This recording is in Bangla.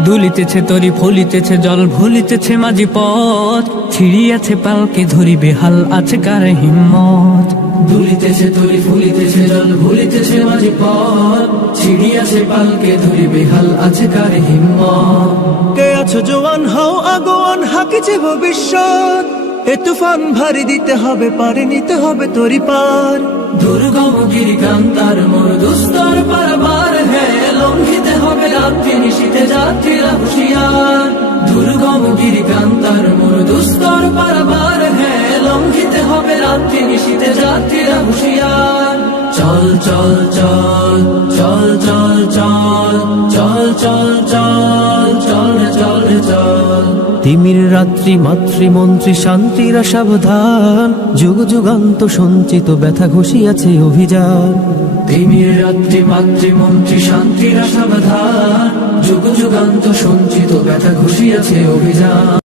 দুলিতেছে তরি ফলিতেছে জল ভুলিতেছে মাঝি পথ ছিড়িয়াছে পালকে ধরি বেহাল আছে কার হিম্মত। দুলিতেছে তরি ফুলিতেছে জল ভুলিতেছে মাঝি পথ ছিড়িয়াছে পালকে ধরি বেহাল আছে কার হিম্মত। কে আছো জোয়ান হও আগোয়ান হাকিছে ভবিষ্যৎ, এ তুফান ভারী দিতে হবে পারে নিতে হবে তরি পার। দুর্গম গিরিকান্তার মোর দুস্তর পারাবার হ্যাঁ লঙ্ঘিতে হবে রাত্রি নিশীতে যাত্রীরা হুঁশিয়ার। দুর্গম গিরিকান্তার মোর দুস্তর পারাবার হ্যাঁ লঙ্ঘিতে হবে রাত্রি নিশীতে যাত্রীরা হুঁশিয়ার। চল চল চল চল চল চল চল চল চল চল চল চল। তিমির রাত্রি মাতৃমন্ত্রী শান্তিরা সাবধান, যুগ যুগান্ত সঞ্চিত ব্যথা ঘষিয়াছে অভিযান। তিমির রাত্রি মাতৃমন্ত্রী শান্তিরা সাবধান, যুগ যুগান্ত সঞ্চিত ব্যথা ঘষিয়াছে অভিযান।